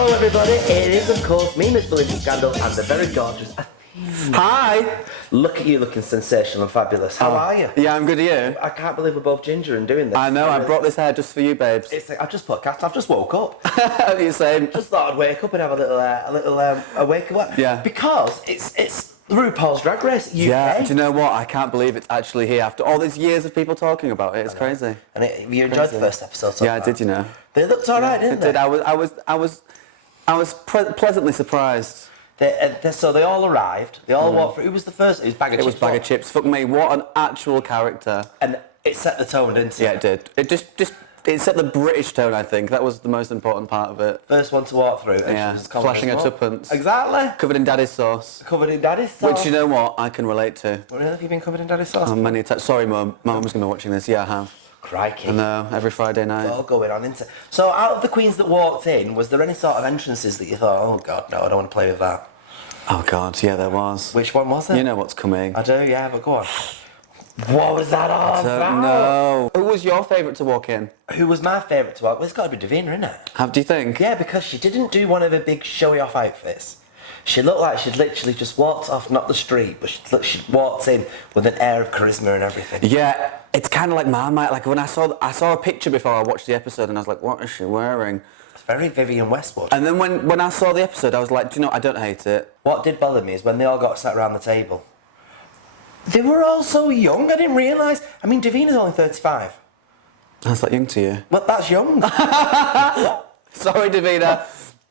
Hello everybody, it is of course me, Miss Belinda Scandal, and the very gorgeous Athena. Hi! Look at you looking sensational and fabulous. How are you? Yeah, I'm good, are you? I can't believe we're both ginger and doing this. I know, I brought this hair just for you, babes. It's like, I've just put a cast, I've just woke up. You same? Just thought I'd wake up and have a wake up. Yeah. Because it's RuPaul's Drag Race UK. Yeah, do you know what? I can't believe it's actually here after all these years of people talking about it. It's crazy. And you enjoyed the first episode so Yeah, I far? did, you know. They looked alright, didn't they? It did. I was pleasantly surprised. So they all arrived. They all walked through. Who was the first? It was Bag of It Chips. was Bag of Chips. Fuck me, what an actual character. And it set the tone, didn't it? Yeah, it did. It set the British tone, I think. That was the most important part of it. First one to walk through. And Yeah, she was confident flashing her as well. tuppence. Exactly. Covered in daddy's sauce. Covered in daddy's sauce. Which, you know what, I can relate to. Really? Have you been covered in daddy's sauce? Many times. Sorry, Mum. My mum's going to be watching this. Yeah, I have. Crikey. I know, every Friday night. It's all going on, isn't it? So out of the queens that walked in, was there any sort of entrances that you thought, oh God, no, I don't want to play with that? Oh God, yeah, there was. Which one was it? You know what's coming. I do, yeah, but go on. What was that all I about? don't know. Who was your favourite to walk in? Who was my favourite to walk? Well, it's got to be Davina, isn't it? How do you think? Yeah, because she didn't do one of her big showy off outfits. She looked like she'd literally just walked off, not the street, but she walked in with an air of charisma and everything. Yeah, it's kind of like Marmite. Like when I saw a picture before I watched the episode, and I was like, what is she wearing? It's very Vivienne Westwood. And then when I saw the episode, I was like, do you know, I don't hate it. What did bother me is when they all got sat around the table. They were all so young, I didn't realise. I mean, Davina's only 35. That's like young to you. Well, that's young. Sorry, Davina.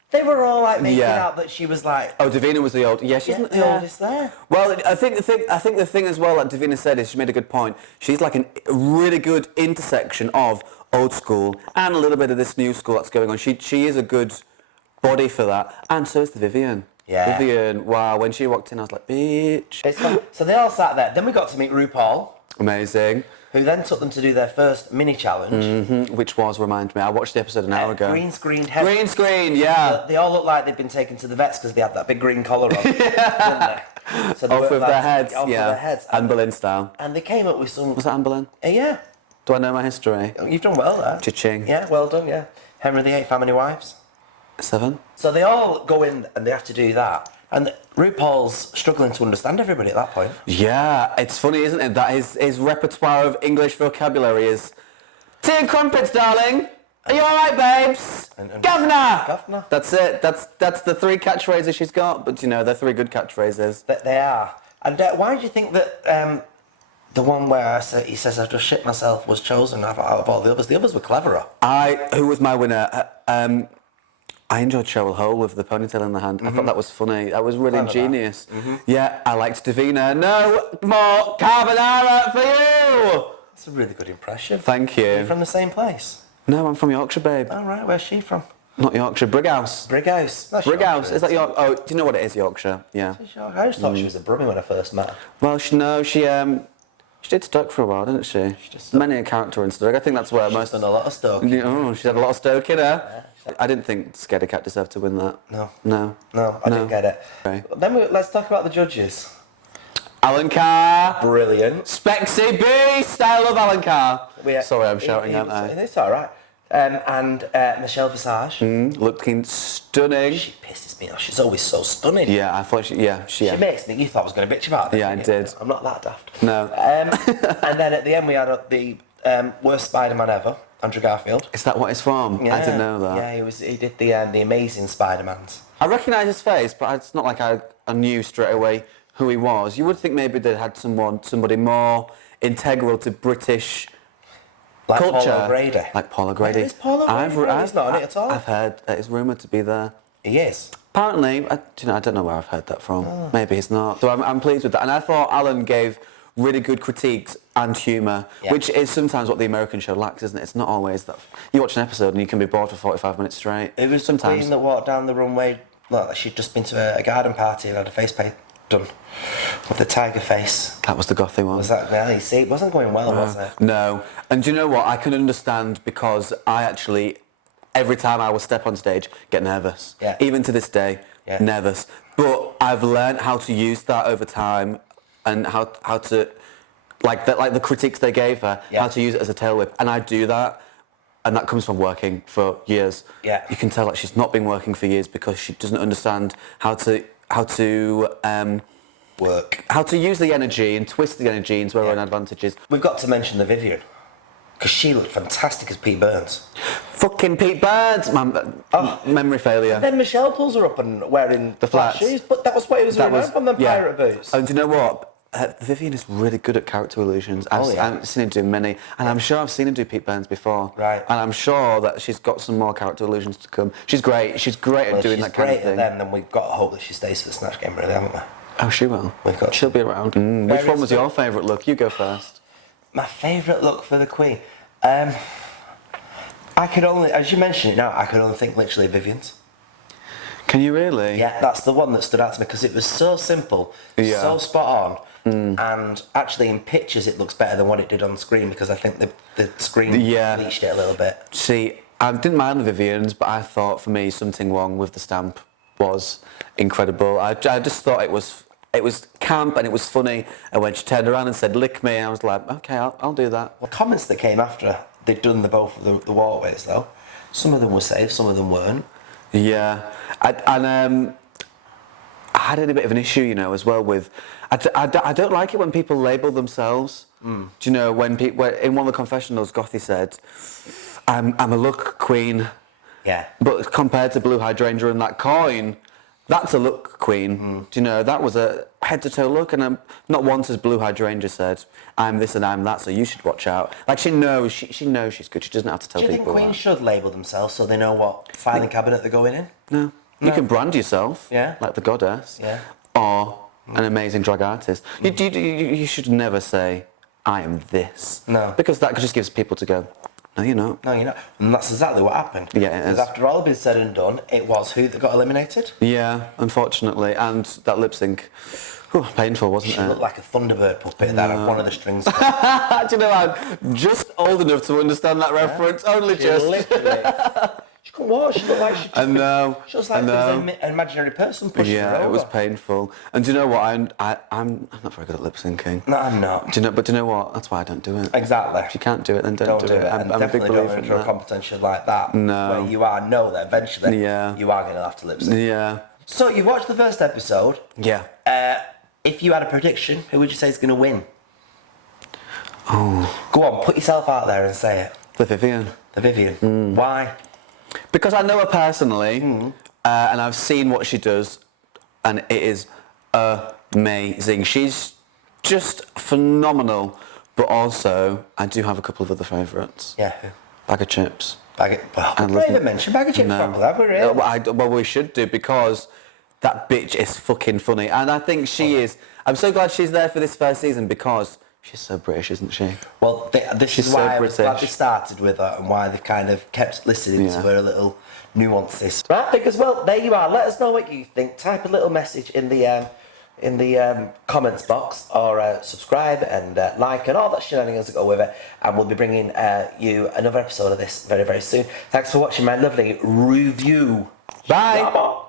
They were all like making Yeah. out that she was like... Oh, Davina was the old. Yeah, she's the oldest there. Well, I think the thing as well, like Davina said, is she made a good point. She's like a really good intersection of old school and a little bit of this new school that's going on. She is a good body for that, and so is the Vivienne. Yeah. Vivienne, wow, when she walked in, I was like, bitch. It's fun. So they all sat there. Then we got to meet RuPaul, Amazing. who then took them to do their first mini challenge. Which was, remind me, I watched the episode an hour ago. Green screened head. Green screen, yeah. They all looked like they'd been taken to the vets because they had that big green collar on. Didn't they? So they Off were with like- their heads, off with yeah. their heads. Anne Boleyn style. And they came up with some... Was that Anne Boleyn? Yeah. Do I know my history? You've done well there. Cha-ching. Yeah, well done, yeah. Henry VIII, how many wives? 7. So they all go in and they have to do that. And RuPaul's struggling to understand everybody at that point. Yeah, it's funny, isn't it? That his repertoire of English vocabulary is tea and crumpets, darling. Are you all right, babes? And Governor. Governor. That's it. That's the 3 catchphrases she's got. But you know, they're 3 good catchphrases. That they are. And why do you think that the one where he says, I just shit myself was chosen out of all the others? The others were cleverer. Who was my winner? I enjoyed Cheryl Hole with the ponytail in the hand. I thought that was funny. That was really Clever, that. ingenious. Yeah, I liked Davina. No more carbonara for you. That's a really good impression. Thank Are you you. from the same place? No, I'm from Yorkshire, babe. Oh, right, where's she from? Not Yorkshire, Brighouse. Brighouse. That's Brighouse, Yorkshire, is that isn't York? Oh, do you know what it is, Yorkshire? Yeah. it? I just thought she was a Brummie when I first met her. Well, she did Stoke for a while, didn't she? did Stoke. Many a character in Stoke. I think that's where She's most. done a lot of stuff. Oh, she had a lot of Stoke in her. I didn't think Scaredy Cat deserved to win that. No. No. No, I didn't get it. Okay. Then let's talk about the judges. Alan Carr. Brilliant. Spexy Beast. I love Alan Carr. Sorry, I'm shouting, aren't I? It's all right. And Michelle Visage. Looking stunning. She pisses me off. She's always so stunning. Yeah, I thought she. She makes me. You thought I was going to bitch about it. Yeah, I did. I'm not that daft. No. And then at the end we had the worst Spider-Man ever, Andrew Garfield. Is that what it's from? I didn't know that. Yeah, he did the Amazing Spider-Mans. I recognise his face, but it's not like I knew straight away who he was. You would think maybe they had somebody more integral to British Like culture. Paul O'Grady. Like Paul O'Grady. Where is Paul O'Grady? He's not on it at all. I've heard that he's rumoured to be there. He is. Apparently, I don't know where I've heard that from. Maybe he's not. So I'm pleased with that. And I thought Alan gave really good critiques and humour, which is sometimes what the American show lacks, isn't it? It's not always that. You watch an episode and you can be bored for 45 minutes straight. It was sometimes the queen that walked down the runway. Look, she'd just been to a garden party and had a face paint done with the tiger face. That was the gothy one. Was that now? You see, it wasn't going well, was it? No. And do you know what? I can understand because I actually, every time I will step on stage, get nervous. Yeah. Even to this day, nervous. But I've learned how to use that over time and how to, like the critiques they gave her, how to use it as a tail whip. And I do that. and that comes from working for years. Yeah. You can tell that she's not been working for years because she doesn't understand how to Work. how to use the energy and twist the energy into her Yeah. own advantages. We've got to mention the Vivian. Because she looked fantastic as Pete Burns. Fucking Pete Burns, man. Memory failure. Then Michelle pulls her up and wearing The flat flats. shoes, but that was what it was around from the pirate boots. And do you know what? Vivian is really good at character illusions. I've seen him do many, and I'm sure I've seen him do Pete Burns before. Right. And I'm sure that she's got some more character illusions to come. She's great. She's great at doing that kind of thing. She's great at them, then we've got to hope that she stays for the Snatch Game, really, haven't we? Oh, she will. She'll be around. Which one was your favourite look? You go first. My favourite look for the Queen? I could only, as you mentioned it now, I could only think literally Vivian's. Can you really? Yeah, that's the one that stood out to me because it was so simple, so spot on, and actually in pictures it looks better than what it did on screen because I think the screen bleached it a little bit. See, I didn't mind the Vivian's, but I thought for me something wrong with the stamp was incredible. I just thought it was camp and it was funny, and when she turned around and said "lick me," I was like, okay, I'll do that. Well, comments that came after they'd done both of the waterways though, some of them were safe, some of them weren't. Yeah, I had a bit of an issue, you know, as well with. I don't like it when people label themselves. Do you know when in one of the confessionals, Gothi said, "I'm a look queen." Yeah. But compared to Blue Hydrangea and that coin, that's a look queen. Do you know, that was a head-to-toe look, and not once as Blue Hydrangea said, "I'm this and I'm that, so you should watch out." Like, she knows she's good. She doesn't have to tell Do you people think Queens should label themselves so they know what filing cabinet they're going in? No. You can brand yourself, like the goddess, or an amazing drag artist. You should never say, "I am this." No. Because that just gives people to go, "No, you're not." No, you're not. And that's exactly what happened. Yeah, it is. Because after all had been said and done, it was who that got eliminated. Yeah, unfortunately. And that lip sync, painful, wasn't She it? looked like a Thunderbird puppet that had one of the strings. Do you know, I'm just old enough to understand that reference. Only She just. literally. She couldn't walk. She looked like she just. I know. She was like there was an imaginary person pushing her over. Yeah, it was painful. And do you know what? I'm not very good at lip syncing. No, I'm not. Do you know what? That's why I don't do it. Exactly. If you can't do it, then don't do it. And I'm a big definitely believer don't in enter a that. competition like that. No. Where you know that eventually you are going to have to lip sync. Yeah. So you watched the first episode. Yeah. If you had a prediction, who would you say is going to win? Oh. Go on, put yourself out there and say it. The Vivian. The Vivian. Why? Because I know her personally, and I've seen what she does, and it is amazing. She's just phenomenal, but also I do have a couple of other favourites. Yeah. Bag of chips. Well, we haven't even mentioned Bag of Chips properly, have we really? Well, we should do, because that bitch is fucking funny, and I think she is. I'm so glad she's there for this first season because she's so British, isn't she? Well, this is why I was glad they started with her and why they've kind of kept listening to her little nuances. Right, think as well. There you are. Let us know what you think. Type a little message in the comments box, or subscribe and like and all that shenanigans that go with it. And we'll be bringing you another episode of this very, very soon. Thanks for watching my lovely review. Bye.